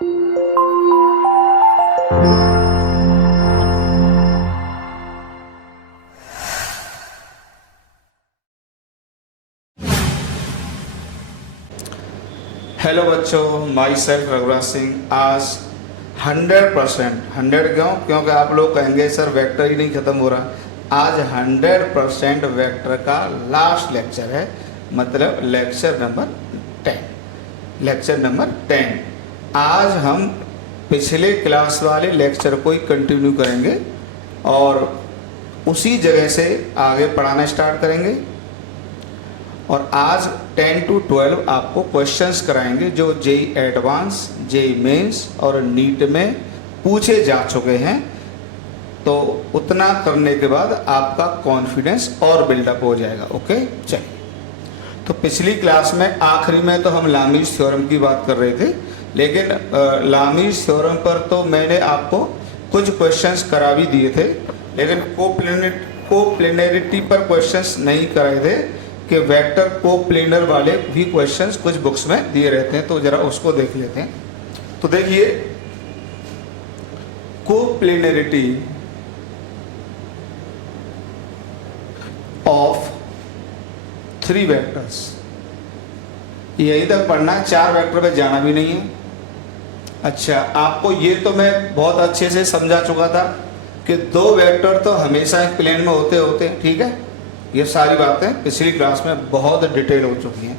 Hello बच्चों, my self Raghuraj Singh. आज 100%, 100 क्योंकि आप लोग कहेंगे सर वेक्टर ही नहीं ख़त्म हो रहा। आज 100% वेक्टर का लास्ट लेक्चर है, मतलब लेक्चर नंबर 10। आज हम पिछले क्लास वाले लेक्चर को ही कंटिन्यू करेंगे और उसी जगह से आगे पढ़ाना स्टार्ट करेंगे। और आज 10 to 12 आपको क्वेश्चंस कराएंगे जो जेई एडवांस, जेई मेंस और नीट में पूछे जा चुके हैं। तो उतना करने के बाद आपका कॉन्फिडेंस और बिल्डअप हो जाएगा। ओके, चलिए। तो पिछली क्लास में आखिरी में तो हम लामीज थ्योरम की बात कर रहे थे, लेकिन लामीज थ्योरम पर तो मैंने आपको कुछ क्वेश्चंस करा भी दिए थे, लेकिन कोप्लेनरिटी पर क्वेश्चंस नहीं कराए थे कि वेक्टर कोप्लेनर वाले भी क्वेश्चंस कुछ बुक्स में दिए रहते हैं, तो जरा उसको देख लेते हैं। तो देखिए, कोप्लेनरिटी ऑफ 3 वेक्टर्स, यही तक पढ़ना है, 4 वेक्टर पे जाना भी नहीं है। अच्छा, आपको ये तो मैं बहुत अच्छे से समझा चुका था कि 2 वेक्टर तो हमेशा एक प्लेन में होते हैं, ठीक है। ये सारी बातें पिछली क्लास में बहुत डिटेल हो चुकी हैं।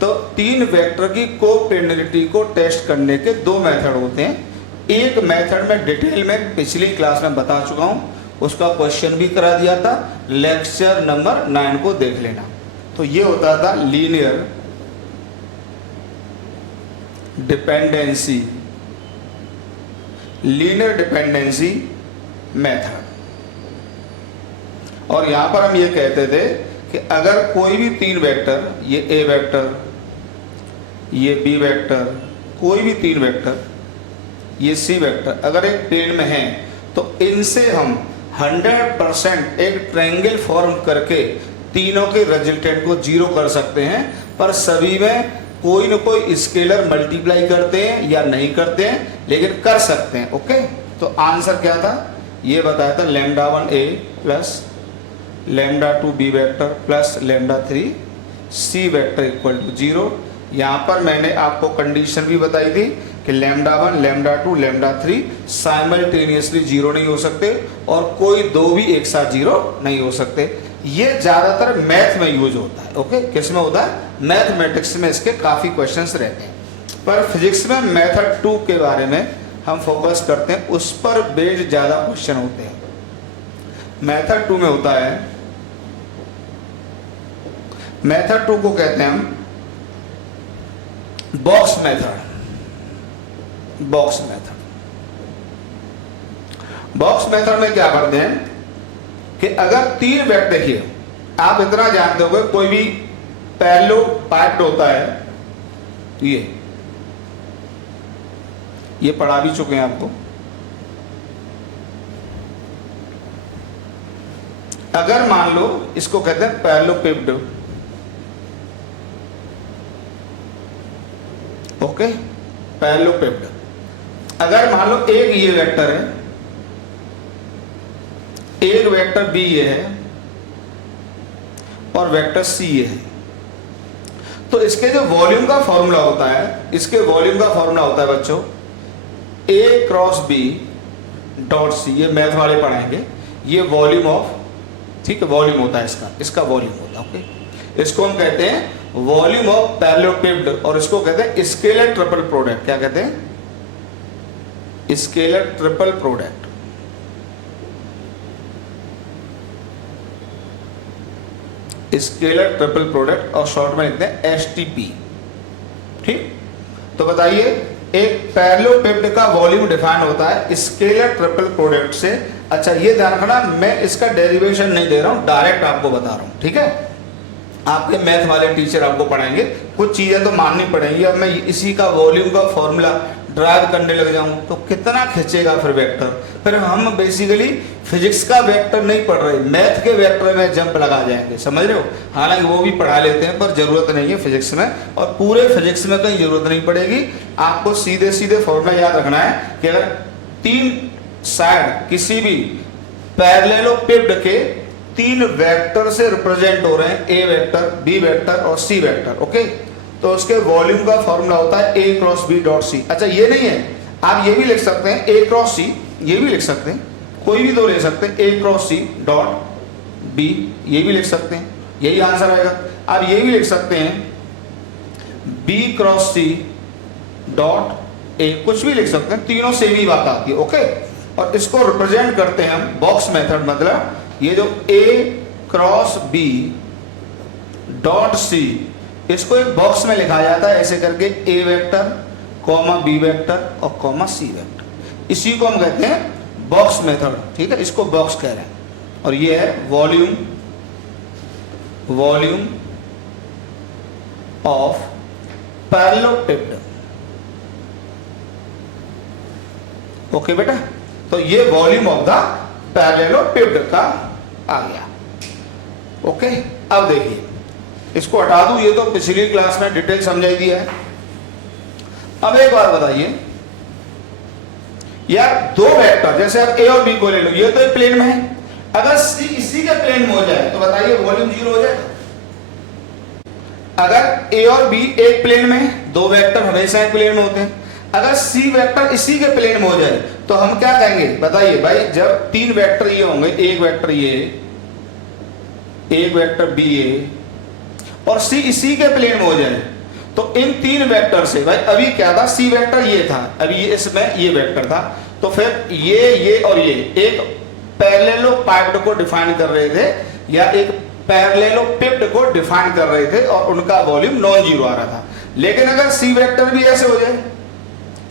तो 3 वेक्टर की कोप्लेनरिटी को टेस्ट करने के 2 मेथड होते हैं। एक मेथड में डिटेल में पिछली क्लास में बता चुका हूँ, उसका क्वेश्चन भी करा दिया था, लेक्चर नंबर 9 को देख लेना। तो ये होता था लीनियर डिपेंडेंसी मेथड। और यहाँ पर हम ये कहते थे कि अगर कोई भी 3 वेक्टर, ये ए वेक्टर, ये बी वेक्टर, कोई भी 3 वेक्टर, ये सी वेक्टर अगर एक प्लेन में हैं, तो इनसे हम 100% एक ट्रायंगल फॉर्म करके तीनों के रिजल्टेंट को 0 कर सकते हैं। पर सभी में कोई न कोई स्केलर मल्टीप्लाई करते हैं या नहीं करते हैं, लेकिन कर सकते हैं। ओके, तो आंसर क्या था, ये बताया था λ1 a plus λ2 b vector plus λ3 c vector equal to 0। यहाँ पर मैंने आपको कंडीशन भी बताई थी कि λ1, λ2, λ3 साइमल्टेनियसली 0 नहीं हो सकते और कोई 2 भी एक साथ 0 नहीं हो सकते। ये ज़्यादातर मैथ में यूज होता है। ओके, किस में होता है, मैथमेटिक्स में इसके काफ़ी क्वेश्चंस रहते हैं। पर फिजिक्स में मेथड 2 के बारे में हम फोकस करते हैं, उस पर बेस्ड ज़्यादा क्वेश्चन होते हैं। मेथड 2 में होता है, मेथड 2 को कहते हैं हम बॉक्स मेथड। बॉक्स मेथड में क्या करते हैं कि अगर 3 वेक्टर, देखिए आप इतना जानते होंगे, कोई भी पैरेललोपाइप्ड होता है, ये पढ़ा भी चुके हैं आपको। अगर मान लो इसको कहते हैं पैरेललोपिप्ड, ओके, पैरेललोपिप्ड। अगर मान लो एक ये वेक्टर है, एक वेक्टर बी ये है और वेक्टर सी ये है, तो इसके जो वॉल्यूम का फॉर्मूला होता है, इसके वॉल्यूम का फॉर्मूला होता है बच्चों ए क्रॉस बी डॉट सी। ये मैथ वाले पढ़ाएंगे, ये वॉल्यूम ऑफ, ठीक है, वॉल्यूम होता है इसका वॉल्यूम होता है। ओके, इसको हम कहते हैं वॉल्यूम ऑफ पैरेललोपिप्ड, और इसको कहते हैं स्केलर ट्रिपल प्रोडक्ट। क्या कहते हैं, scalar triple product. Scalar triple product, और शॉर्ट में लिखते हैं एसटीपी। ठीक, तो बताइए, एक पैरेललोपिप्ड का वॉल्यूम डिफाइन होता है स्केलर ट्रिपल प्रोडक्ट से। अच्छा, ये ध्यान रखना, मैं इसका डेरिवेशन नहीं दे रहा हूं, डायरेक्ट आपको बता रहा हूं, ठीक है। आपके मैथ वाले टीचर आपको पढ़ाएंगे, कुछ चीजें तो माननी पड़ेंगी। अब मैं इसी का वॉल्यूम का फॉर्मूला ड्राइव करने लग जाऊं तो कितना खींचेगा फिर वेक्टर। फिर हम बेसिकली फिजिक्स का वेक्टर नहीं पढ़ रहे, मैथ के वेक्टर में जंप लगा जाएंगे, समझ रहे हो। हालांकि वो भी पढ़ा लेते हैं पर जरूरत नहीं है फिजिक्स में, और पूरे फिजिक्स में कहीं जरूरत नहीं पड़ेगी। आपको सीधे सीधे फॉर्मूला याद रखना है कि अगर तीन साइड किसी भी पैरेललोपिड के तीन वेक्टर से रिप्रेजेंट हो रहे हैं, ए वेक्टर, बी वेक्टर और सी वेक्टर, ओके, तो उसके वॉल्यूम का फॉर्मूला होता है ए क्रॉस बी डॉट सी। अच्छा ये नहीं है, आप ये भी लिख सकते हैं ए क्रॉस सी, ये भी लिख सकते हैं, कोई भी दो ले सकते हैं, A cross C dot B, ये भी लिख सकते हैं, यही आंसर आएगा। आप ये भी लिख सकते हैं B cross C dot A, कुछ भी लिख सकते हैं, तीनों सेम ही बात आती है, ओके। और इसको रिप्रेजेंट करते हैं हम बॉक्स मेथड, मतलब ये जो ए क्रॉस बी डॉट सी, इसको एक बॉक्स में लिखा जाता है ऐसे करके, ए वेक्टर कॉमा बी वेक्टर और कॉमा सी वेक्टर, इसी को हम कहते हैं बॉक्स मेथड, ठीक है, इसको बॉक्स कह रहे हैं। और ये है वॉल्यूम ऑफ पैरेललोपिड, ओके बेटा। तो ये वॉल्यूम ऑफ द पैरेललोपिड का आ गया, ओके। अब देखिए इसको हटा दूं, ये तो पिछली क्लास में डिटेल समझाई दिया है। अब एक बात बताइए यार, दो वेक्टर जैसे आप ए और बी को ले लो, ये तो एक प्लेन में है, अगर सी इसी के प्लेन में हो जाए तो बताइए वॉल्यूम जीरो हो जाएगा। अगर ए और बी एक प्लेन में है, दो वेक्टर हमेशा एक प्लेन में होते हैं, अगर सी वेक्टर इसी के प्लेन में हो जाए तो हम क्या कहेंगे बताइए भाई। जब तीन वेक्टर ये होंगे, एक वेक्टर ये, एक वेक्टर बी ए और सी इसी के प्लेन में हो जाए, तो इन तीन वेक्टर से भाई, अभी क्या था, सी वेक्टर ये था, अभी ये इसमें ये वेक्टर था, तो फिर ये और ये एक पैरेललोपाइड को डिफाइन कर रहे थे या एक पैरेललोपिड को डिफाइन कर रहे थे और उनका वॉल्यूम नॉन जीरो आ रहा था। लेकिन अगर सी वेक्टर भी ऐसे हो जाए,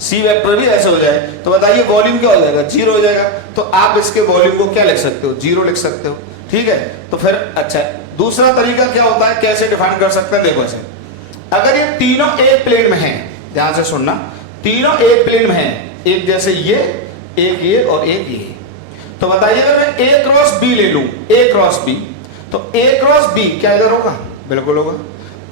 सी वेक्टर भी ऐसे हो जाए, तो बताइए वॉल्यूम क्या हो जाएगा, जीरो हो जाएगा। तो आप इसके वॉल्यूम को क्या लिख सकते हो, जीरो लिख सकते हो, ठीक है। तो फिर अच्छा, दूसरा तरीका क्या होता है, कैसे डिफाइन कर सकते हैं, देखो ऐसे, अगर ये तीनों एक प्लेन में हैं, ध्यान से सुनना, तीनों एक प्लेन में हैं, एक जैसे ये, एक ये और एक ये, तो बताइए अगर मैं ए क्रॉस बी ले लूं, ए क्रॉस बी, तो ए क्रॉस बी क्या इधर होगा, बिल्कुल होगा।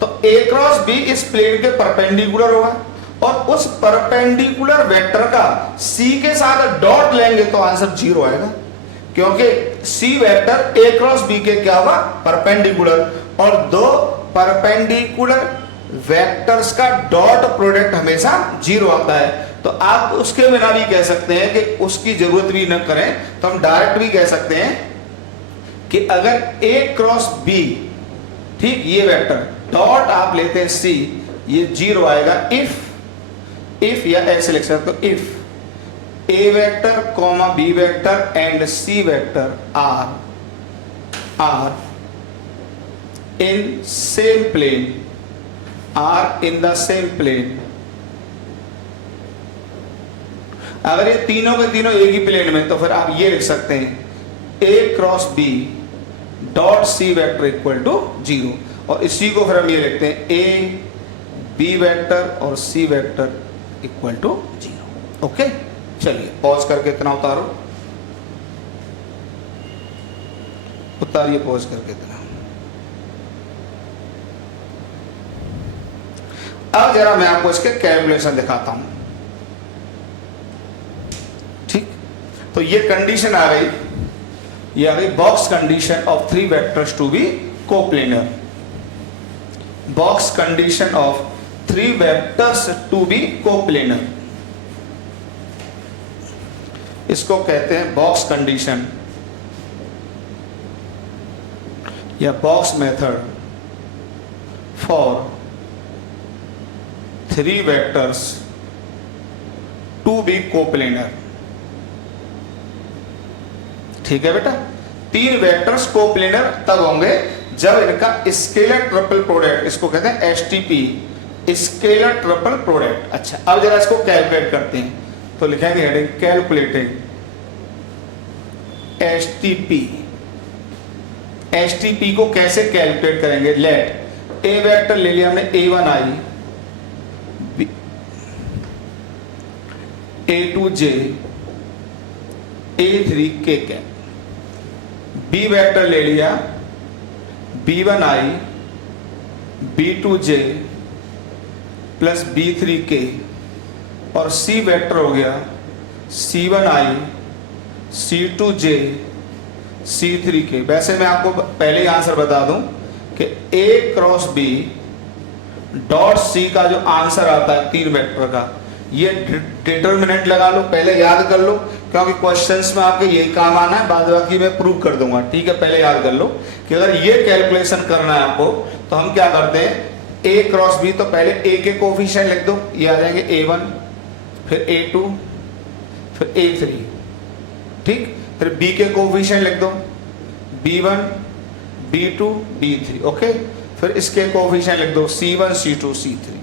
तो ए क्रॉस बी इस प्लेन के परपेंडिकुलर होगा, और उस परपेंडिकुलर वेक्टर का सी के साथ डॉट लेंगे तो आंसर जीरो आएगा, क्योंकि C vector A cross B के क्या होगा, परपेंडिकुलर, और दो परपेंडिकुलर वेक्टर्स का डॉट प्रोडक्ट हमेशा जीरो आता है। तो आप उसके बिना भी कह सकते हैं कि उसकी जरूरत भी न करें, तो हम डायरेक्ट भी कह सकते हैं कि अगर ए क्रॉस बी, ठीक, ये वेक्टर डॉट आप लेते हैं सी, ये जीरो आएगा इफ या ऐसे लिख सकते हो, if a vector comma B vector and C vector are in same plane, are in the same plane. अगर ये तीनों के तीनों एक ही प्लेन में, तो फिर आप ये लिख सकते हैं A cross B dot C vector equal to zero, और इसी को फिर हम ये लिखते हैं ए बी वेक्टर और C vector equal to zero, okay. चलिए पॉज करके इतना उतारिए पॉज करके इतना। अब जरा मैं आपको इसके कैलकुलेशन दिखाता हूं, ठीक। तो ये कंडीशन आ गई, ये आ गई box condition of three vectors to be coplanar, box condition of three vectors to be coplanar, इसको कहते हैं बॉक्स कंडीशन या box method for three vectors to be coplanar, ठीक है बेटा। तीन वेक्टर्स कोप्लेनर तब होंगे जब इनका स्केलर ट्रिपल प्रोडक्ट, इसको कहते हैं एसटीपी, स्केलर ट्रिपल प्रोडक्ट। अच्छा, अब जरा इसको कैलकुलेट करते हैं, तो लिखेंगे हेडिंग कैलकुलेटिंग एसटीपी। एसटीपी को कैसे कैलकुलेट करेंगे, लेट ए वेक्टर ले लिया हमने A1i A2J A3K cap. B vector ले लिया B1I B2J प्लस B3K और C वेक्टर हो गया C1I C2J C3K। वैसे मैं आपको पहले ही आंसर बता दूं कि A cross B dot C का जो आंसर आता है 3 वेक्टर का, ये डिटर्मिनेंट लगा लो, पहले याद कर लो, क्योंकि क्वेश्चंस में आपके यही काम आना है, बाद बाकी मैं प्रूव कर दूंगा। ठीक है, पहले याद कर लो कि अगर ये कैलकुलेशन करना है आपको तो हम क्या करते हैं, A क्रॉस B, तो पहले A के कोफिशिएंट लिख दो, ये आ जाएंगे A1 फिर A2 फिर A3, ठीक। फिर B के कोफिशिएंट लिख दो B1 B2 B3, ओके। फिर इसके कोफिशिएंट लिख दो C1 C2 C3।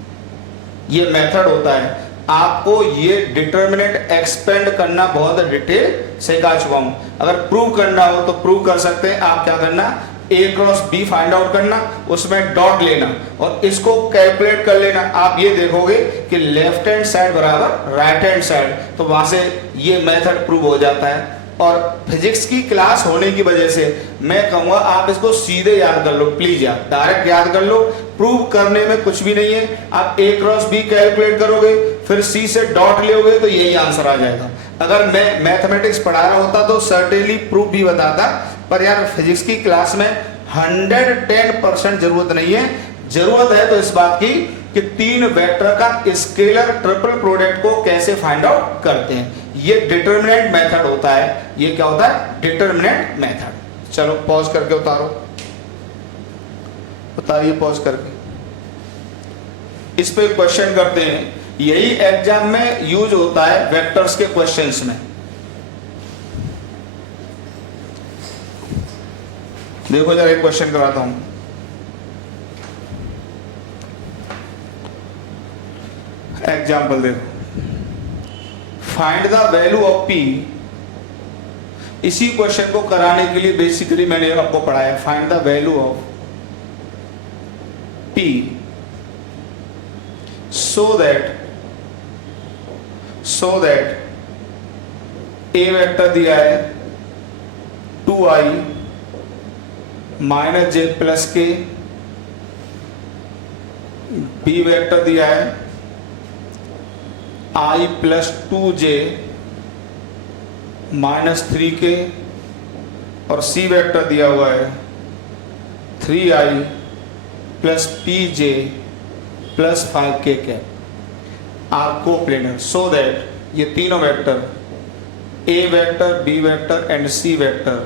ये मेथड होता है। आपको ये डिटर्मिनेंट एक्सपेंड करना बहुत डिटेल सिखा चुका हूं। अगर प्रूव करना हो तो प्रूव कर सकते हैं। आप क्या करना, A cross B find out करना, उसमें डॉट लेना और इसको कैलकुलेट कर लेना। आप ये देखोगे कि लेफ्ट हैंड साइड बराबर राइट हैंड साइड, तो वहां से ये मेथड प्रूव हो जाता है। और फिजिक्स की क्लास होने की वजह से मैं कहूंगा आप इसको सीधे याद कर लो, प्लीज यार, डायरेक्ट याद कर लो। प्रूव करने में कुछ भी नहीं है। आप A क्रॉस B कैलकुलेट करोगे, फिर C से डॉट लोगे तो यही आंसर आ जाएगा। अगर मैं मैथमेटिक्स पढ़ा रहा होता तो सर्टेनली प्रूफ भी बताता, पर यार फिजिक्स की क्लास में 110% जरूरत नहीं है। जरूरत है तो इस बात की कि 3 वेक्टर का स्केलर ट्रिपल प्रोडक्ट को कैसे फाइंड आउट करते हैं। ये डिटर्मिनेंट मेथड होता है। ये क्या होता है, डिटर्मिनेंट मेथड। चलो पॉज करके उतारिए पॉज करके। इस पे क्वेश्चन करते हैं। यही एग्जाम में यूज होता है वेक्टर्स के क्वेश्चंस में। देखो जरा एक क्वेश्चन कराता हूं। एग्जाम्पल देखो, find the value of P। इसी क्वेश्चन को कराने के लिए बेसिकली मैंने आपको पढ़ाया, find the value of P so that A vector दिया है 2I minus J plus K, B vector दिया है I plus 2J minus 3K और C वेक्टर दिया हुआ है 3I plus PJ plus 5K cap are coplanar. So that ये तीनों vector A vector, B vector and C vector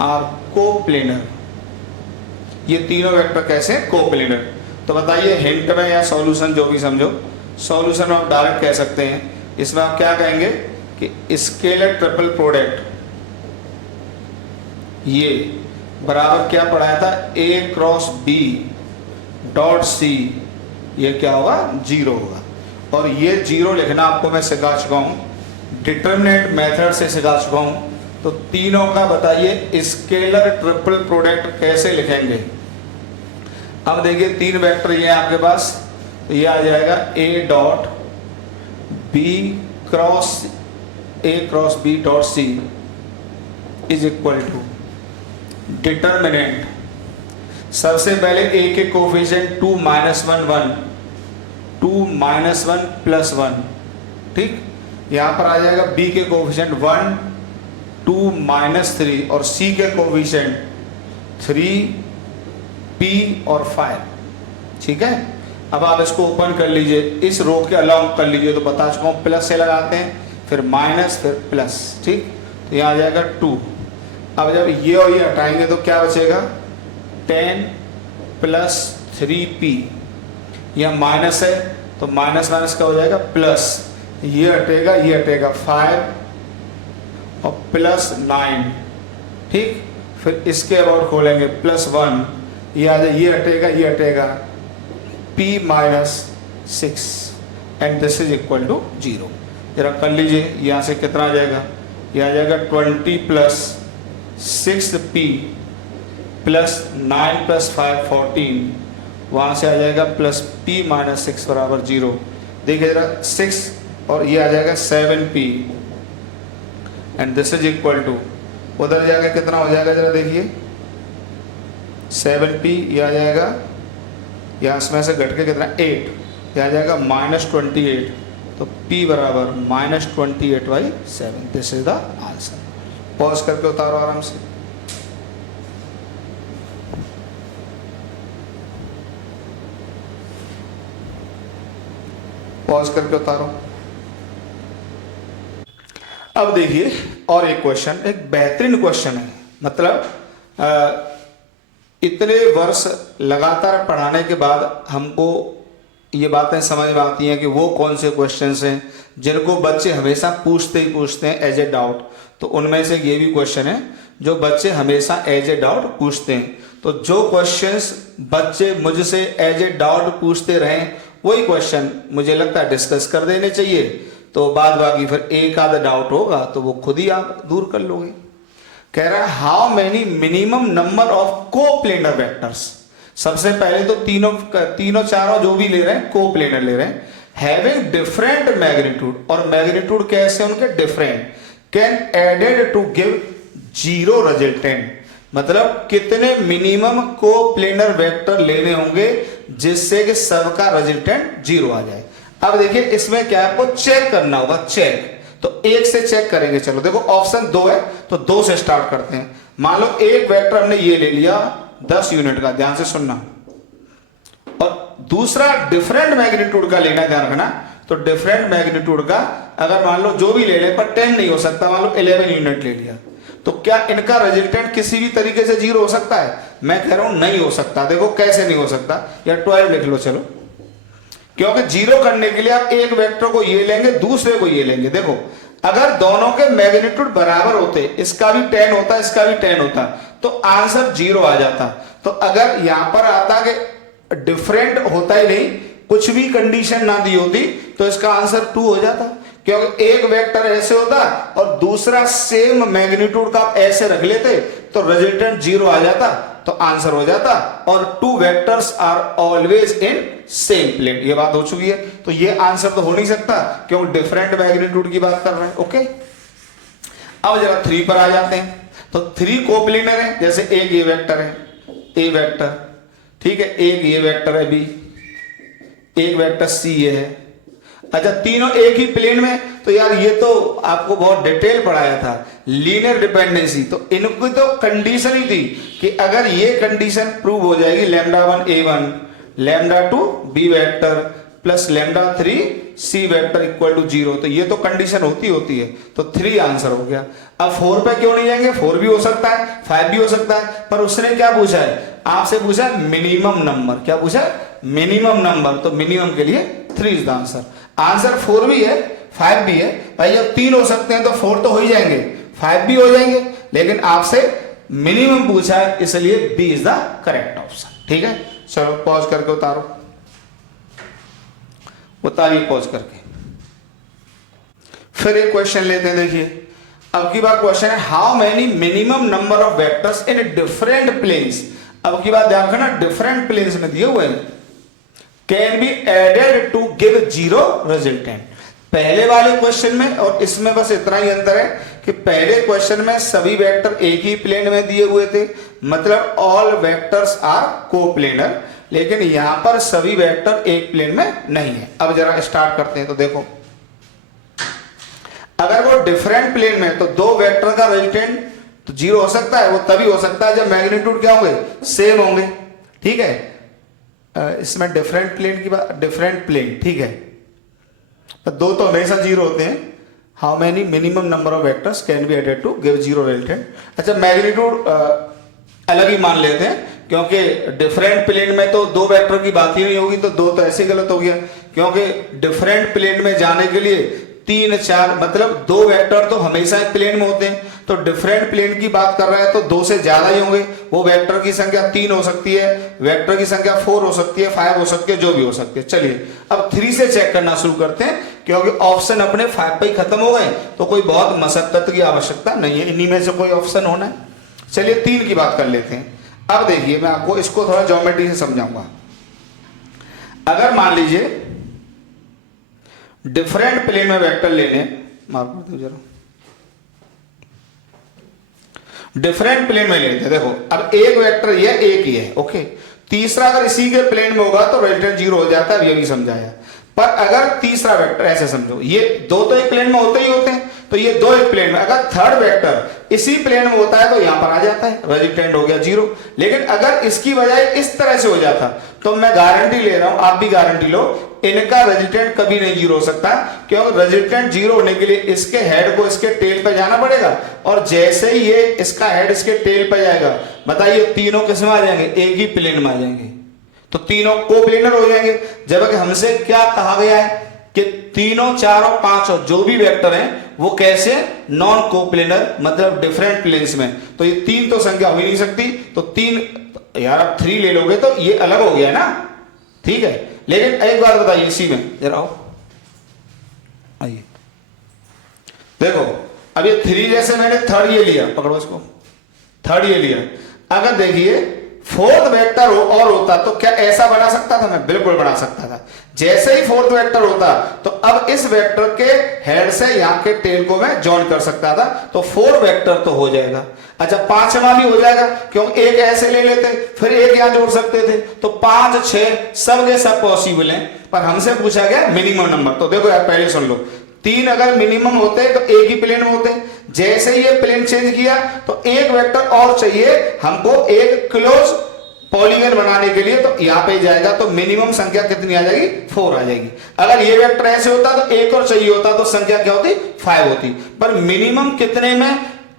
are coplanar. ये तीनों वेक्टर कैसे कोप्लेनर, तो बताइए हिंट में या सॉल्यूशन जो भी समझो। सॉल्यूशन आप डायरेक्ट कह सकते हैं। इसमें आप क्या कहेंगे कि स्केलर ट्रिपल प्रोडक्ट ये बराबर क्या पढ़ाया था, A cross B dot C, ये क्या होगा, 0 होगा। और ये 0 लिखना आपको मैं सिखा चुका हूं, डिटर्मिनेंट मेथड से सिखा चुका हूं। तो तीनों का बताइए स्केलर ट्रिपल प्रोडक्ट कैसे लिखेंगे। अब देखिए 3 वेक्टर ये आपके पास, तो ये आ जाएगा A dot B cross B dot C is equal to determinant. सबसे पहले A के कोफिशिएंट 2 माइनस 1 1, 2 माइनस 1 प्लस 1, ठीक। यहां पर आ जाएगा B के कोफिशिएंट 1 2 माइनस 3 और C के कोफिशिएंट 3 P और 5, ठीक है। अब आप इसको ओपन कर लीजिए, इस रो के अलाउंग कर लीजिए, तो बता चुका हूं प्लस से लगाते हैं, फिर माइनस फिर प्लस, ठीक। तो यहाँ आ जाएगा 2। अब जब ये और ये हटाएंगे तो क्या बचेगा, 10 प्लस 3P, यह माइनस है तो माइनस माइनस का हो जाएगा प्लस, ये हटेगा 5 और प्लस 9, ठीक। फिर इसके अबाउट खोलेंगे +1, ये हटेगा P minus 6 and this is equal to 0। जरा कर लीजिए, यहाँ से कितना आ जाएगा, ये आ जाएगा 20 प्लस 6P प्लस 9 प्लस 5 14, वहाँ से आ जाएगा प्लस P माइनस 6 बराबर 0। देखिए जरा 6 और ये आ जाएगा 7p and this is equal to, उधर जाके कितना हो जाएगा जरा देखिए, 7p ये आ जाएगा, यहाँ इसमें से घट के कितना 8, ये आ जाएगा -28, तो p बराबर -28/7। This is the answer. Pause करके उतारो आराम से। पॉज करके उतारो। अब देखिए और एक क्वेश्चन, एक बेहतरीन क्वेश्चन है, मतलब इतने वर्ष लगातार पढ़ाने के बाद हमको ये बातें समझ में आती हैं कि वो कौन से क्वेश्चंस हैं जिनको बच्चे हमेशा पूछते ही पूछते हैं एज ए डाउट। तो उनमें से ये भी क्वेश्चन है जो बच्चे हमेशा एज ए डाउट पूछते हैं। तो जो क्वेश्चंस बच्चे मुझसे एज ए डाउट पूछते रहें वही क्वेश्चन मुझे लगता है डिस्कस कर देने चाहिए। तो बाद बाकी फिर एक आधा डाउट होगा तो वो खुद ही आप दूर कर लोगे। कह रहा है how many minimum number of coplanar vectors. सबसे पहले तो तीनों चारों जो भी ले रहे हैं कोप्लेनर ले रहे हैं, हैविंग डिफरेंट मैग्नीट्यूड, और मैग्नीट्यूड कैसे उनके different, can added to give zero resultant. मतलब कितने मिनिमम कोप्लेनर वेक्टर लेने होंगे जिससे कि सबका रिजल्टेंट जीरो आ जाए। अब देखिए इसमें क्या आपको चेक करना होगा, चेक तो एक से चेक करेंगे। चलो देखो ऑप्शन 2 है तो 2 से स्टार्ट करते हैं। मान लो एक वेक्टर हमने ये ले लिया 10 यूनिट का, ध्यान से सुनना, और दूसरा डिफरेंट मैग्नीट्यूड का लेना, ध्यान रखना। तो डिफरेंट मैग्नीट्यूड का अगर मान लो जो भी ले ले पर 10 नहीं हो सकता, मान लो 11 यूनिट ले लिया, तो क्या इनका रिजल्टेंट किसी भी तरीके से जीरो हो सकता है? मैं कह रहा हूं नहीं हो सकता। देखो कैसे नहीं हो सकता, या 12 लिख लो चलो, क्योंकि जीरो करने के लिए आप एक वेक्टर को ये लेंगे दूसरे को ये लेंगे। देखो अगर दोनों के मैग्नीट्यूड बराबर होते, इसका भी 10 होता इसका भी 10 होता, तो आंसर जीरो आ जाता। तो अगर यहां पर आता कि डिफरेंट होता ही नहीं, कुछ भी कंडीशन ना दी होती, तो इसका आंसर 2 हो जाता, क्योंकि एक वेक्टर ऐसे होता और दूसरा सेम मैग्नीट्यूड का आप ऐसे रख लेते तो रिजल्टेंट जीरो आ जाता, तो आंसर हो जाता। और 2 vectors are always in same plane, ये बात हो चुकी है। तो ये आंसर तो हो नहीं सकता क्योंकि डिफरेंट मैग्नीट्यूड की बात कर रहे हैं। ओके, अब जरा 3 पर आ जाते हैं। तो 3 कोप्लेनर है, जैसे एक ये वेक्टर है ए वेक्टर, ठीक है, एक ये वेक्टर है बी, एक वेक्टर सी ये है। अच्छा तीनों एक ही प्लेन में, तो यार ये तो आपको बहुत डिटेल पढ़ाया था लीनियर डिपेंडेंसी। तो इनकी तो कंडीशन ही थी कि अगर ये कंडीशन प्रूव हो जाएगी λ1 a1 λ2 b vector plus λ3 c vector equal to 0, तो ये तो कंडीशन होती है। तो 3 आंसर हो गया। अब 4 पे क्यों नहीं जाएंगे? 4 भी हो सकता है, 5 भी हो सकता है, पर उसने क्या पूछा है आपसे? पूछा मिनिमम नंबर। क्या पूछा? Minimum number. तो मिनिमम के लिए 3 इज द आंसर। आंसर 4 भी है 5 भी है भाई। जब 3 हो सकते हैं तो 4 तो हो ही जाएंगे, 5 भी हो जाएंगे, लेकिन आपसे मिनिमम पूछा है इसलिए B is the correct option. ठीक है, चलो पॉज करके उतारो, उतारिए पॉज करके। फिर एक क्वेश्चन लेते हैं। देखिए अब की बार क्वेश्चन है how many minimum number of vectors in different planes. अब की बात ध्यान रखना, डिफरेंट प्लेन्स में दिए हुए हैं, can be added to give zero resultant. पहले वाले क्वेश्चन में और इसमें बस इतना ही अंतर है कि पहले क्वेश्चन में सभी वेक्टर एक ही प्लेन में दिए हुए थे, मतलब ऑल वेक्टर्स आर कोप्लेनर, लेकिन यहां पर सभी वेक्टर एक प्लेन में नहीं है। अब जरा स्टार्ट करते हैं। तो देखो अगर वो डिफरेंट प्लेन में, तो 2 वेक्टर का रिजल्टेंट तो जीरो हो सकता है, वो तभी हो सकता है जब मैग्नीट्यूड क्या होंगे? सेम होंगे। ठीक है, इसमें डिफरेंट प्लेन की बात, डिफरेंट प्लेन, ठीक है, तो 2 तो हमेशा जीरो होते हैं। How many minimum number of vectors can be added to give zero resultant. अच्छा मैग्नीट्यूड अलग ही मान लेते हैं, क्योंकि डिफरेंट प्लेन में तो 2 वेक्टर की बात ही नहीं होगी, तो 2 तो ऐसे गलत हो गया, क्योंकि डिफरेंट प्लेन में जाने के लिए 3 4 मतलब 2 वेक्टर तो हमेशा एक प्लेन में होते हैं। तो डिफरेंट प्लेन की बात कर रहा है तो 2 से ज्यादा ही होंगे। वो वेक्टर की संख्या 3 हो सकती है, वेक्टर की संख्या 4 हो सकती है, 5 हो सकती है, जो भी हो सकती है। चलिए अब 3 से चेक करना शुरू करते हैं, क्योंकि ऑप्शन अपने 5 पे ही खत्म हो गए, तो कोई बहुत मशक्कत की आवश्यकता नहीं है, इन्हीं में से कोई ऑप्शन होना है। चलिए 3 की बात कर लेते हैं। अब देखिए मैं आपको इसको थोड़ा ज्योमेट्री से समझाऊंगा। अगर मान लीजिए डिफरेंट प्लेन में वेक्टर लेने, मार्क कर दो जरा, डिफरेंट प्लेन में लेते हैं। देखो अब एक वेक्टर ये एक ही है, ओके, तीसरा अगर इसी के प्लेन में होगा तो रेजल्टेंट 0 हो जाता है, ये भी समझाया। पर अगर तीसरा वेक्टर, ऐसे समझो ये दो तो एक प्लेन में होते ही होते हैं, तो ये दो एक प्लेन में, अगर थर्ड वेक्टर इसी प्लेन में होता है तो यहां पर आ जाता है, रेजल्टेंट हो गया 0। लेकिन अगर इसकी बजाय इस तरह से हो जाता तो मैं गारंटी ले रहा हूं, आप भी गारंटी लो, इनका रेजल्टेंट कभी नहीं 0 हो सकता, क्योंकि रेजल्टेंट 0 होने के लिए इसके हेड को इसके टेल पे जाना पड़ेगा, और जैसे ही ये इसका हेड इसके टेल पे जाएगा, बताइए तीनों किसमें आ जाएंगे, एक ही प्लेन में आ जाएंगे, तो तीनों कोप्लेनर हो जाएंगे। जबकि हमसे क्या कहा गया है कि तीनों, चारों, पांचों जो भी वेक्टर हैं वो कैसे, नॉन कोप्लेनर, मतलब डिफरेंट प्लेन्स में। तो ये तीन तो संख्या हो ही नहीं सकती, तो तीन, यार आप 3 ले लोगे तो ये अलग हो गया ना, ठीक है। लेकिन एक बात बताइए, इसी में जरा आओ, आइए देखो, अब ये 3 जैसे मैंने थर्ड ये लिया, पकड़ो इसको, थर्ड ये लिया, अगर देखिए फोर्थ वेक्टर और होता तो क्या ऐसा बना सकता था मैं, बिल्कुल बना सकता था। जैसे ही फोर्थ वेक्टर होता तो अब इस वेक्टर के हेड से यहां के टेल को मैं जॉइन कर सकता था, तो 4 वेक्टर तो हो जाएगा। अच्छा, 5वां भी हो जाएगा, क्योंकि एक ऐसे ले लेते फिर एक यहां जोड़ सकते थे, तो 5, 6 सब के सब पॉसिबल हैं। पर हमसे पूछा गया मिनिमम नंबर, तो देखो यार पहले सुन लो, 3 अगर मिनिमम होते तो एक ही प्लेन में होते, जैसे ये प्लेन चेंज किया तो एक वेक्टर और चाहिए हमको एक क्लोज पॉलीगन बनाने के लिए, तो यहां पे जाएगा, तो मिनिमम संख्या कितनी आ जाएगी, 4 आ जाएगी। अगर ये वेक्टर ऐसे होता तो एक और चाहिए होता, तो संख्या क्या होती, 5 होती। पर मिनिमम कितने में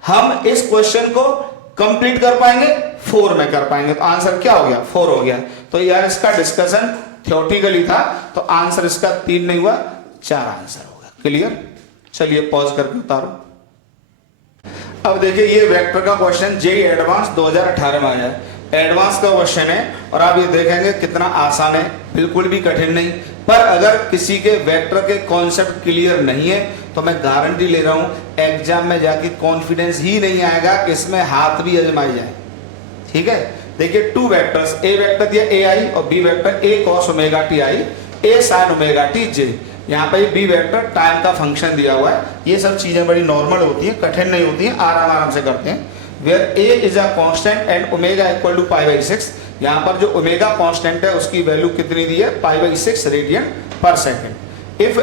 हम इस क्वेश्चन को कंप्लीट कर पाएंगे, 4 में कर पाएंगे, तो आंसर क्या हो गया, 4 हो गया। तो यार इसका डिस्कशन थ्योरेटिकली था, तो आंसर इसका 3 नहीं हुआ, 4 आंसर होगा। क्लियर? चलिए पॉज करके उतारो। अब देखिए ये वेक्टर का क्वेश्चन जेईई एडवांस 2018 में आया है, एडवांस का क्वेश्चन है, और आप ये देखेंगे कितना आसान है, बिल्कुल भी कठिन नहीं। पर अगर किसी के वेक्टर के कॉन्सेप्ट क्लियर नहीं है तो मैं गारंटी ले रहा हूं एग्जाम में जाके कॉन्फिडेंस ही नहीं आएगा कि इसमें हाथ भी आजमाई जाए, ठीक है। देखिए 2 वेक्टर्स, ए वेक्टर दिया ए आई और B vector A cos omega T I, A sine omega T J. यहाँ पे बी वेक्टर टाइम का फंक्शन दिया हुआ है। ये सब चीजें बड़ी नॉर्मल होती हैं, कठिन नहीं होती हैं, आराम आराम से करते हैं। Where A is a constant and omega equal to π/6, यहाँ पर जो ओमेगा कांस्टेंट है उसकी वैल्यू कितनी दी है, π/6 रेडियन पर second. If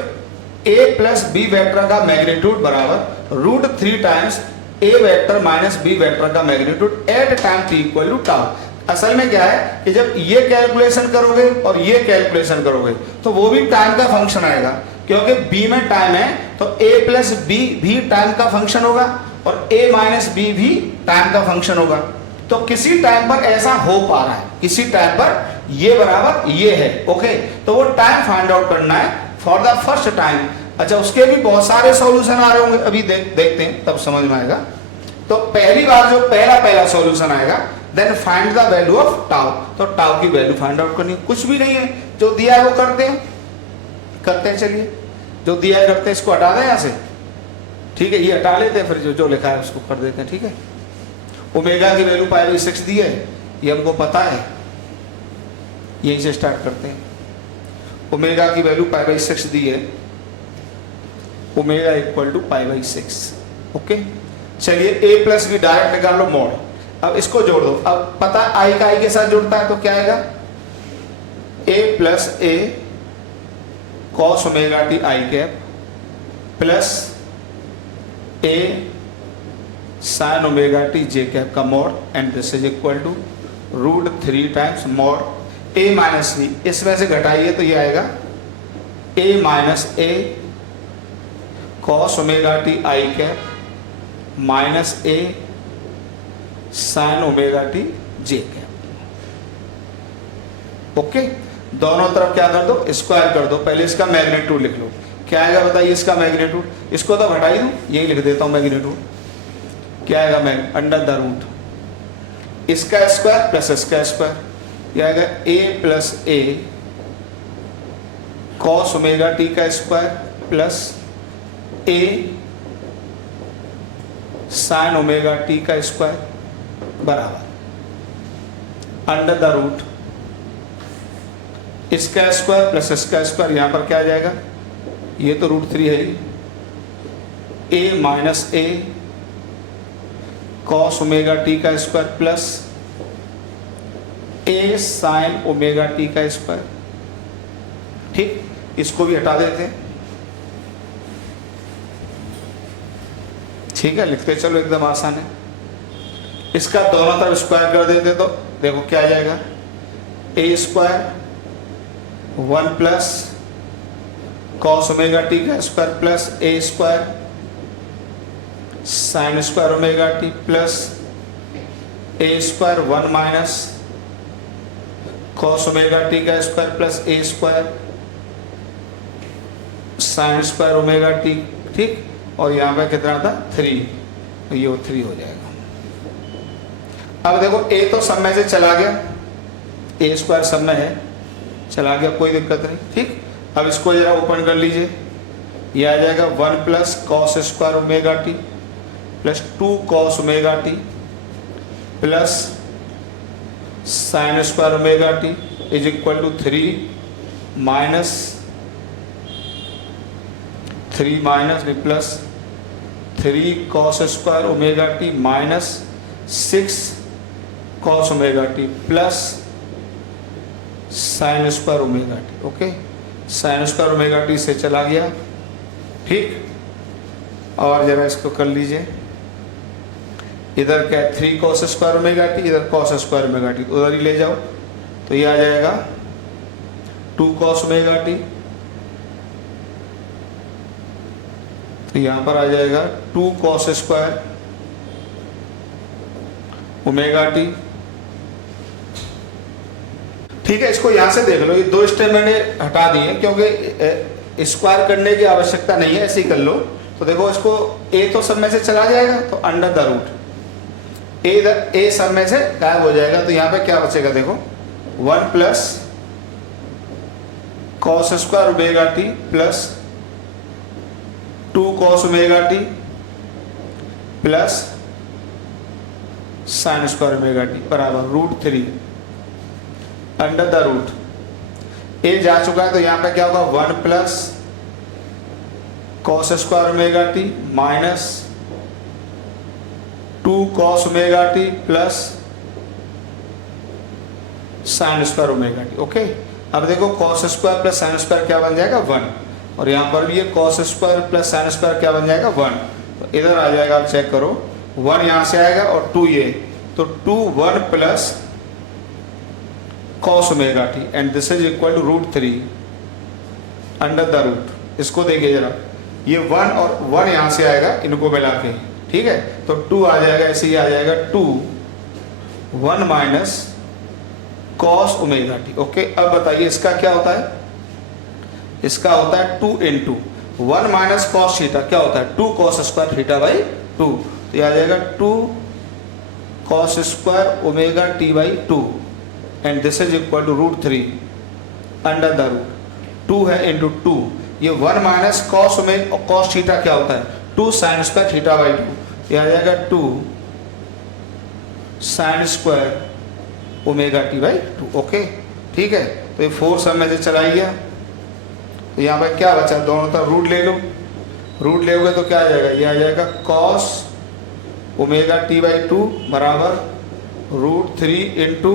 A plus B vector का मैग्नीट्यूड बराबर √3 times A vector minus B vector का magnitude at time T equal to tau. असल में क्या है कि जब ये कैलकुलेशन करोगे और ये कैलकुलेशन करोगे तो वो भी टाइम का फंक्शन आएगा, क्योंकि b में टाइम है तो a प्लस बी भी टाइम का फंक्शन होगा और a माइनस बी भी टाइम का फंक्शन होगा। तो किसी टाइम पर ऐसा हो पा रहा है, किसी टाइम पर ये बराबर ये है, ओके, तो वो टाइम फाइंड आउट करना है फॉर द फर्स्ट टाइम। अच्छा, उसके भी बहुत सारे सॉल्यूशन आ रहे होंगे, अभी देखते हैं तब समझ में आएगा। तो पहली बार जो पहला सॉल्यूशन आएगा, then find the value of tau, तो टाउ की वैल्यू फाइंड आउट करनी, कुछ भी नहीं है, जो दिया है वो करते हैं। चलिए जो दिया है करते हैं, इसको हटा दें यहाँ से, ठीक है, ये हटा लेते हैं, फिर जो लिखा है उसको कर देते हैं, ठीक है। ओमेगा की वैल्यू π/6 दी है, ये हमको पता है, यहीं से स्टार्ट करते हैं। ओमेगा की वैल्यू π/6 दी है, ओमेगा इक्वल टू π/6, ओके। चलिए a प्लस बी डायरेक्ट निकाल लो मॉड, अब इसको जोड़ दो। अब पता आई का आई के साथ जुड़ता है तो क्या आएगा, a plus A cos omega T I cap plus A sine omega T J cap का mod, and this is equal to √3 times mod A minus B. इसमें से घटाइए तो ये आएगा a minus A cos omega T I cap minus A sine omega T J cap, okay. दोनों तरफ क्या कर दो, स्क्वायर कर दो। पहले इसका मैग्नीट्यूड लिख लो, क्या आएगा बताइए इसका मैग्नीट्यूड, इसको तो घटा ही दूं, यही लिख देता हूं मैग्नीट्यूड, क्या आएगा अंडर द रूट इसका स्क्वायर प्लस इसका स्क्वायर, यह आएगा a plus A cos omega T का square plus A sine omega T का स्क्वायर बराबर अंडर द रूट इसका स्क्वायर प्लस इसका स्क्वायर, यहां पर क्या आ जाएगा, ये तो √3 है ही, a minus A cos omega T का square plus a sine omega T का स्क्वायर। ठीक, इसको भी हटा देते हैं। ठीक है, लिखते चलो, एकदम आसान है। इसका दोनों तरफ स्क्वायर कर देते तो देखो क्या आ जाएगा, a square 1 plus cos omega T का square plus a square sine square omega T plus a square 1 minus cos omega T का square plus a square sine square omega T. ठीक, और यहाँ पे कितना था 3, तो ये 3 हो जाएगा। अब देखो a तो सब में से चला गया, a स्क्वायर सब में है, चला गया, कोई दिक्कत नहीं। ठीक, अब इसको जरा ओपन कर लीजिए, ये आ जाएगा 1 plus cos square omega T plus 2 cos omega T plus sine square omega T is equal to 3 minus plus 3 cos square omega T minus 6 cos omega T plus sine square omega T. Okay, sine square omega T से चला गया। ठीक, और जरा इसको कर लीजिए, इधर क्या है 3 कॉस स्क्वायर ओमेगा टी, इधर कॉस स्क्वायर ओमेगा टी, उधर ही ले जाओ, तो ये आ जाएगा 2 कॉस ओमेगा टी, तो यहाँ पर आ जाएगा 2 कॉस स्क्वायर ओमेगा टी। ठीक है, इसको यहाँ से देख लो, ये 2 स्टेप मैंने हटा दिए क्योंकि स्क्वायर करने की आवश्यकता नहीं है, ऐसे ही कर लो। तो देखो इसको a तो सब में से चला जाएगा, तो अंडर द रूट a सब में से गायब हो जाएगा, तो यहाँ पे क्या बचेगा देखो 1 plus cos square omega T plus 2 cos omega T plus sine square omega T बराबर √3 अंडर द रूट a जा चुका है, तो यहाँ पे क्या होगा 1 plus cos square omega T minus 2 cos omega T plus sine square omega T. Okay, अब देखो cos square plus sine square क्या बन जाएगा 1, और यहाँ पर भी ये cos square plus sine square क्या बन जाएगा 1, तो इधर आ जाएगा, आप चेक करो 1 यहाँ से आएगा और 2 ये, तो 2 1 plus cos omega T and this is equal to √3 under the root. इसको देखिए जरा, ये 1 और 1 यहाँ से आएगा, इनको मिला के, ठीक है, तो 2 आ जाएगा, ऐसे ही आ जाएगा 2 1 minus cos omega T. Okay, अब बताइए इसका क्या होता है, इसका होता है 2 इंटू 1 माइनस कॉस थीटा, क्या होता है 2 कॉस स्क्वायर थीटा बाई 2, तो ये आ जाएगा 2 cos square omega T by 2 and this is equal to √3 under the root 2 है इंटू 2, ये 1 माइनस कॉस थीटा क्या होता है 2 साइन स्क्वायर थीटा बाई 2, ये आ जाएगा 2 sign square omega T by 2। Okay, ठीक है, तो ये 4 सब में से चला गया, तो यहाँ पर क्या बचा, दोनों तरफ रूट ले लो, रूट ले तो क्या आ जाएगा, ये आ जाएगा कॉस ओमेगा टी बाई 2 बराबर √3 इंटू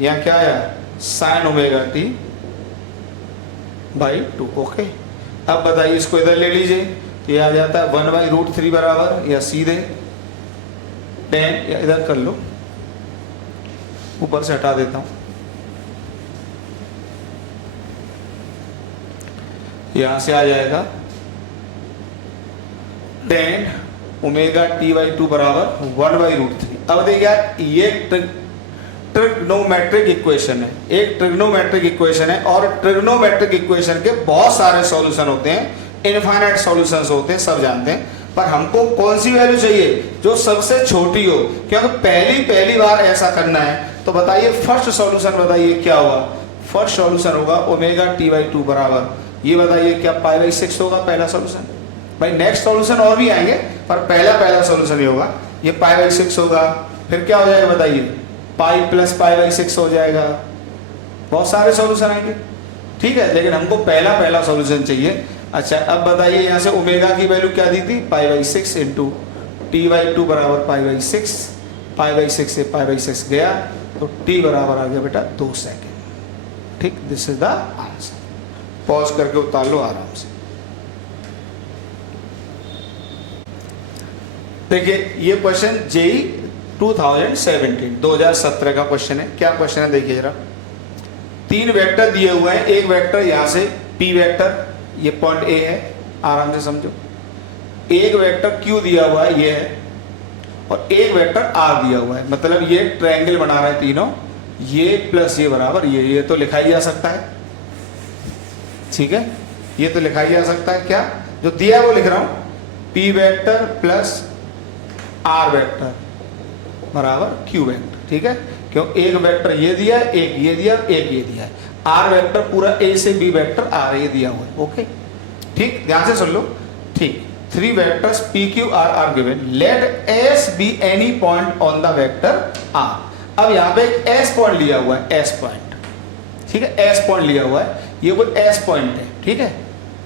यहाँ क्या आया sign omega T by 2। Okay, अब बताइए इसको इधर ले लीजिए, तो ये आ जाता है 1 बाई √3 बराबर, या सीधे 10, या इधर कर लो, ऊपर से हटा देता हूँ, यहां से आ जाएगा 10 ओमेगा टी बाई 2 बराबर 1 बाई √3। अब देखिए यार, ये ट्रिग्नोमेट्रिक इक्वेशन है, एक ट्रिग्नोमेट्रिक इक्वेशन है, और ट्रिग्नोमेट्रिक इक्वेशन के बहुत सारे सॉल्यूशन होते हैं, इनफाइनाइट सॉल्यूशंस होते हैं, सब जानते हैं, पर हमको कौन सी वैल्यू चाहिए जो सबसे छोटी हो, क्योंकि पहली बार ऐसा करना है। तो बताइए फर्स्ट सॉल्यूशन बताइए क्या होगा, फर्स्ट सॉल्यूशन होगा ओमेगा टी बाई 2 बराबर, ये बताइए क्या π/6 होगा पहला सॉल्यूशन। भाई नेक्स्ट सॉल्यूशन और भी आएंगे, पर पहला सॉल्यूशन ये होगा, ये π/6 होगा, फिर क्या हो जाएगा बताइए पाई प्लस π/6 हो जाएगा, बहुत सारे सॉल्यूशन आएंगे, ठीक है, लेकिन हमको पहला सॉल्यूशन चाहिए, अच्छा अब बताइए यहाँ से ओमेगा की वैल्यू क्या दी थी, π/6 इंटू t/2 बराबर π/6, π/6 से π/6 गया तो t बराबर आ गया बेटा 2 सेकेंड। ठीक, this is the answer. Pause करके उतार लो आराम से। देखिए ये क्वेश्चन जेई 2017 का क्वेश्चन है। क्या क्वेश्चन है देखिए जरा। 3 वेक्टर दिए हुए हैं, एक वेक्टर यहाँ से p वेक्टर, ये पॉइंट ए है, आराम से समझो। एक वेक्टर q दिया हुआ है, ये है, और एक वेक्टर r दिया हुआ है। मतलब ये ट्रायंगल बना रहे हैं तीनों, ये प्लस ये बराबर ये तो लिखा ही जा सकता है। ठीक है, ये तो लिखा ही जा सकता है। क्या जो दिया है वो लिख रहा हूं, p vector plus r vector बराबर q वेक्टर। ठीक है, क्यों एक वेक्टर ये दिया है, एक ये दिया, एक ये दिया है। r वेक्टर पूरा a से b वेक्टर r ये दिया हुआ है। ओके, ठीक, ध्यान से सुन लो। ठीक, 3 vectors p q r are given, let s be any point on the vector r। अब यहाँ पे एक s पॉइंट लिया हुआ है, s पॉइंट। ठीक है, s पॉइंट लिया हुआ है, ये कोई s पॉइंट है। ठीक है,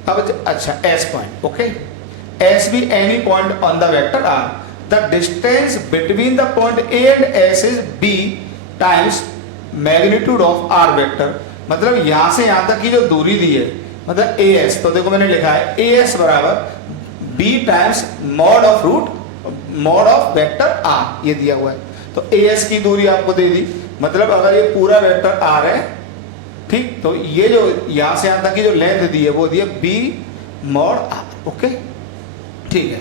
अब अच्छा s point, okay, s be any point on the vector r, the distance between the point a and s is b times magnitude of r vector। मतलब यहाँ से यहाँ तक की जो दूरी दी है, मतलब as, तो देखो मैंने लिखा है as बराबर b times mod of root mod of vector r, ये दिया हुआ है। तो as की दूरी आपको दे दी, मतलब अगर ये पूरा वेक्टर r है, ठीक, तो ये जो यहाँ से यहाँ तक की जो लेंथ दी है वो दी है b मॉड r। ओके, ठीक है।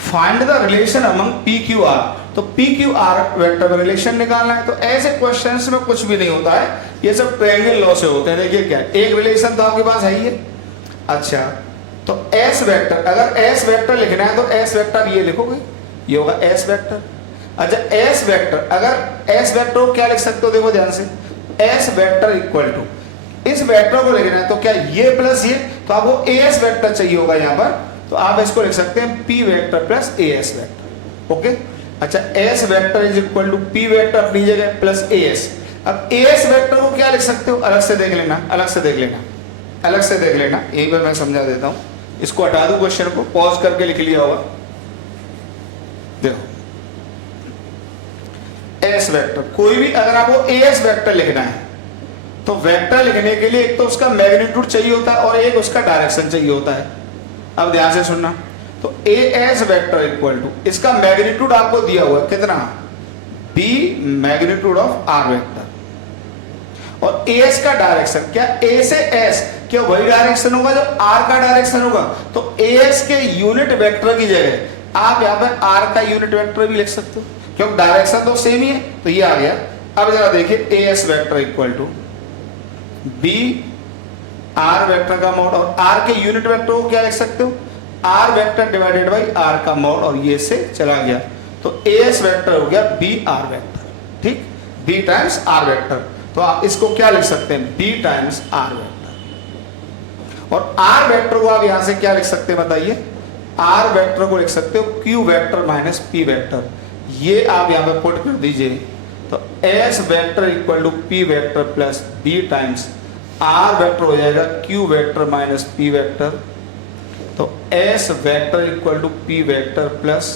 Find the relation among p q r, तो p q r वेक्टर में रिलेशन निकालना है। तो ऐसे क्वेश्चंस में कुछ भी नहीं होता है, ये सब ट्रायंगल लॉ से होते हैं। देखिए क्या, एक रिलेशन तो आपके पास है ही है। अच्छा, तो s वेक्टर, अगर s वेक्टर लिखना है तो s वेक्टर ये लिखोगे, ये होगा s वेक्टर। अच्छा s वेक्टर, अगर s वेक्टर को क्या लिख सकते हो, देखो ध्यान से, s वेक्टर इक्वल टू, इस वेक्टर को लिखना है तो क्या ये प्लस ये, तो आपको as वेक्टर चाहिए होगा यहाँ पर, तो आप इसको लिख सकते हैं p vector plus as vector. Okay, अच्छा s vector is equal to p vector अपनी जगह प्लस as। अब as वेक्टर को क्या लिख सकते हो, अलग से देख लेना, अलग से देख लेना, अलग से देख लेना, यहीं पर मैं समझा देता हूं। इसको हटा दो, क्वेश्चन को पॉज करके लिख लिया होगा। देखो एस वेक्टर, कोई भी अगर आपको एस वेक्टर लिखना है तो वेक्टर लिखने के लिए एक तो उसका मैग्नीट्यूड चाहिए होता है और एक उसका डायरेक्शन चाहिए होता है। अब ध्यान से सुनना, तो A S vector equal to, इसका मैग्नीट्यूड आपको दिया हुआ है कितना, B magnitude of R vector, और एस का डायरेक्शन क्या, ए से एस, क्या वही डायरेक्शन होगा जो आर का डायरेक्शन होगा। तो एस के यूनिट वेक्टर की जगह आप यहाँ पर आर का यूनिट वेक्टर भी लिख सकते हो, क्योंकि डायरेक्शन तो सेम ही है। तो ये आ गया। अब जरा देखिए, A S vector equal to B R vector का मॉड, और आर के यूनिट वेक्टर को क्या लिख सकते हो, R vector divided by R का मॉड, और ये से चला गया तो ए एस वेक्टर हो गया बी आर वेक्टर। ठीक, बी टाइम्स आर वेक्टर, तो आप इसको क्या लिख सकते हैं, बी टाइम्स आर वेक्टर। और आर वेक्टर को आप यहां से क्या लिख सकते हैं बताइए, आर वेक्टर को लिख सकते हो Q vector minus P vector. ये आप यहां पे पुट कर दीजिए, तो S vector equal to P vector plus B times R vector हो जाएगा Q vector minus P vector. तो S vector equal to P vector plus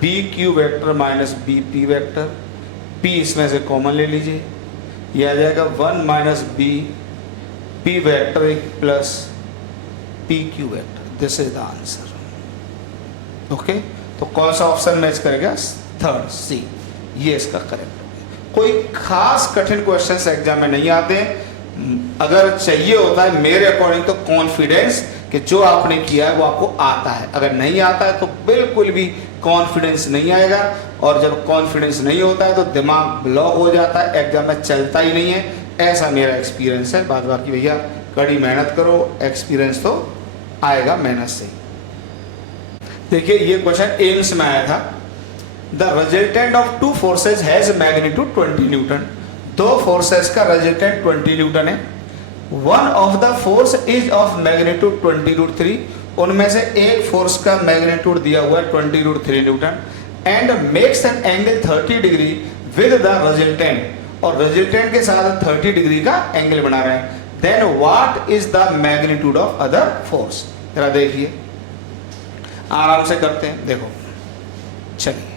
B Q vector minus B P vector. P इसमें से common ले लीजिए, यह आ जाएगा 1 minus B P vector plus P Q vector. This is the answer. Okay, तो कौन सा ऑप्शन मैच करेगा, थर्ड सी, ये इसका करेक्ट हो गया। कोई खास कठिन क्वेश्चंस एग्जाम में नहीं आते। अगर चाहिए होता है मेरे अकॉर्डिंग तो कॉन्फिडेंस कि जो आपने किया है वो आपको आता है। अगर नहीं आता है तो बिल्कुल भी कॉन्फिडेंस नहीं आएगा, और जब कॉन्फिडेंस नहीं होता है तो दिमाग ब्लॉक हो जाता है, एग्जाम में चलता ही नहीं है। ऐसा मेरा एक्सपीरियंस है। बाद बाकी भैया कड़ी मेहनत करो, एक्सपीरियंस तो आएगा मेहनत से। देखिए ये क्वेश्चन एम्स में आया था। The resultant of two forces has magnitude 20 Newton. दो फोर्सेस का रिजल्टेंट 20 न्यूटन है। One of the force is of magnitude 20√3। उनमें से एक फोर्स का मैग्नीट्यूड दिया हुआ है 20√3 newton, and makes an angle 30 degree with the resultant, और रिजल्टेंट के साथ 30 डिग्री का एंगल बना रहे हैं। Then what is the magnitude of other force. जरा देखिए, आराम से करते हैं। देखो चलिए,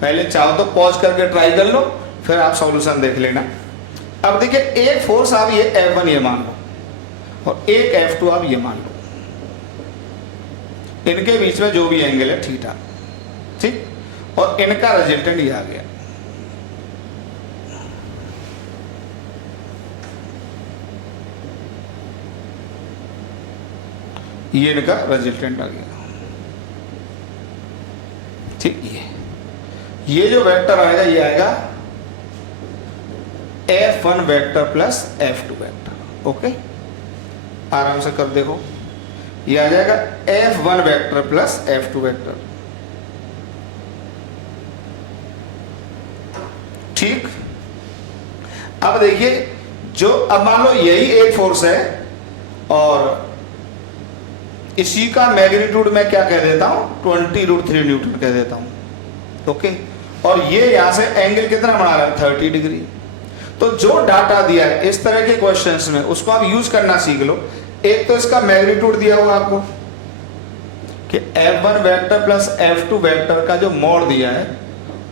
पहले चाहो तो पॉज करके ट्राई कर लो, फिर आप सॉल्यूशन देख लेना। अब देखिए, एक फोर्स आप ये F1 ये मान लो और एक F2 आप ये मान लो, इनके बीच में जो भी एंगल है थीटा, ठीक, और इनका रिजल्टेंट ये आ गया। ये इनका रिजल्टेंट आ गया, ठीक। ये जो वेक्टर आएगा ये आएगा F1 vector plus F2 vector. Okay, आराम से कर देखो, ये आ जाएगा F1 vector plus F2 vector, ठीक। अब देखिए, जो अब मान लो यही एक फोर्स है और इसी का मैग्नीट्यूड मैं क्या कह देता हूं, 20√3 न्यूटन कह देता हूं। ओके, और ये यहां से एंगल कितना बना रहा है, 30 डिग्री। तो जो डाटा दिया है इस तरह के क्वेश्चंस में, उसको आप यूज करना सीख लो। एक तो इसका मैग्नीट्यूड दिया हुआ आपको कि F1 vector plus F2 vector का जो मोड दिया है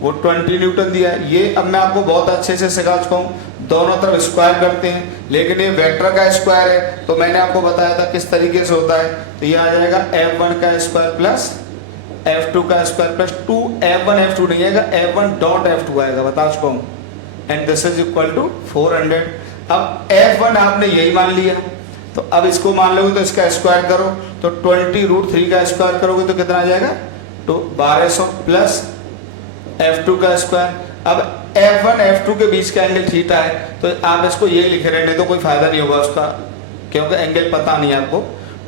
वो 20 न्यूटन दिया है। ये अब मैं आपको बहुत अच्छे से सिखा चुका हूँ, दोनों तरफ स्क्वायर करते हैं, लेकिन ये वेक्टर का स्क्वायर है तो मैंने आपको बताया था किस तरीके से होता है। तो ये आ जाएगा F1 का स्क्वायर प्लस F2 का स्क्वायर प्लस 2F1 F2 नहीं आएगा, F1 डॉट F2 आएगा, बता चुका हूँ। And this is equal to 400। अब F1 आपने यही मान लिया, तो अब इसको मान लोगे तो इसका स्क्वायर करो, तो 20√3 का स्क्वायर करोगे तो कितना आ जाएगा, तो 1200 प्लस F2 का स्क्वायर। अब F1 F2 के बीच का एंगल थीटा है, तो आप इसको ये लिखे रहने तो कोई फायदा नहीं होगा उसका, क्योंकि एंगल पता नहीं है आपको।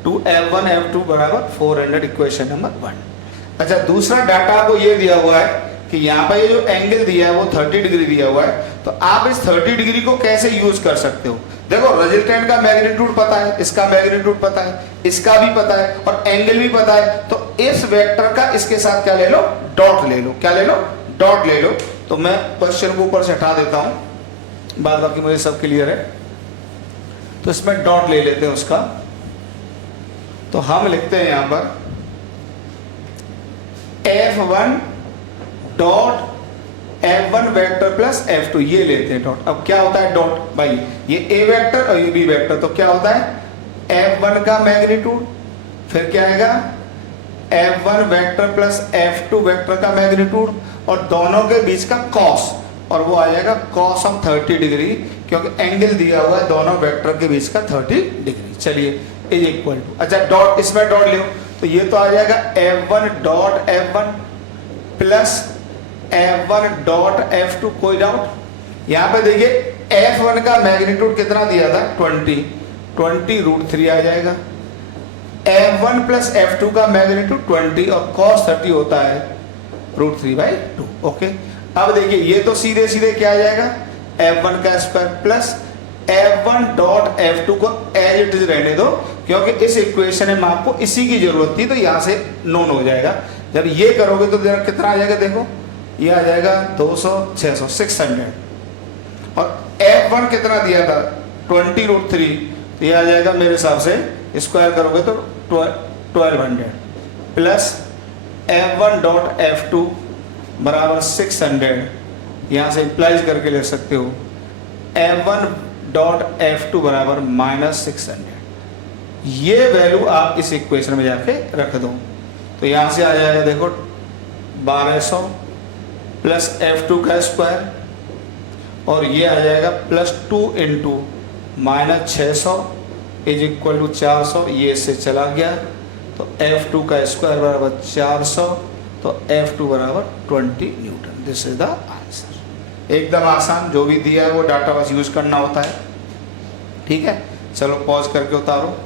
2F1 F2 बराबर 400, इक्वेशन नंबर 1। अच्छा, दूसरा डाटा आपको ये दिया हुआ है कि यहाँ पर ये जो एंगल दिया है वो 30 डिग्री दिया हुआ है, तो आप इस 30 डिग्री को कैसे यूज कर सकते हो। देखो, रिजल्टेंट का मैग्नीट्यूड पता है, इसका मैग्नीट्यूड पता है, इसका भी पता है और एंगल भी पता है, तो इस वेक्टर का इसके साथ क्या ले लो, डॉट ले लो। क्या ले लो, डॉट ले लो। तो मैं क्वेश्चन को ऊपर से हटा देता हूं, बाद बाकी मुझे सब क्लियर है। तो इसमें डॉट ले लेते हैं उसका, तो हम लिखते हैं यहां पर F1 dot F1 vector plus F2, ये लेते हैं डॉट। अब क्या होता है डॉट, भाई ये A वेक्टर और ये B वेक्टर, तो क्या होता है F1 का मैग्नीट्यूड, फिर क्या आएगा F1 vector plus F2 vector का मैग्नीट्यूड और दोनों के बीच का कॉस, और वो आ जाएगा कॉस ऑफ 30 डिग्री, क्योंकि एंगल दिया हुआ है दोनों वेक्टर के बीच का 30 डिग्री। चलिए, इज इक्वल टू, अच्छा डॉट, इसमें डॉट ले, तो ये तो आ जाएगा F1 dot F1 plus F1 dot F2, कोई डाउट। यहाँ पे देखिए F1 का मैग्नीट्यूड कितना दिया था, 20√3 आ जाएगा। F1 प्लस F2 का मैग्नीट्यूड 20 और cos 30 होता है √3/2। ओके, अब देखिए ये तो सीधे सीधे क्या आ जाएगा, F1 का square plus F1 dot F2 को एज इट इज रहने दो, क्योंकि इस इक्वेशन में आपको इसी की जरूरत थी, तो यहाँ से नोन हो जाएगा। जब ये करोगे तो कितना आ जाएगा, देखो ये आ जाएगा 200, 600, 600, और F1 कितना दिया था 20√3, तो ये आ जाएगा मेरे हिसाब से स्क्वायर करोगे तो 1200 प्लस F1 डॉट F2 बराबर 600, यहाँ से इम्प्लाइज करके ले सकते हो F1 डॉट F2 बराबर -600। ये वैल्यू आप इस इक्वेशन में जाके रख दो, तो यहाँ से आ जाएगा देखो 1200 प्लस F2 का स्क्वायर, और ये आ जाएगा plus 2 into -600 is equal to 400, ये इससे चला गया, तो F2 का स्क्वायर बराबर 400, तो F2 बराबर 20 Newton. This is the answer. एकदम आसान, जो भी दिया है वो डाटा बस यूज करना होता है। ठीक है, चलो पॉज करके उतारो।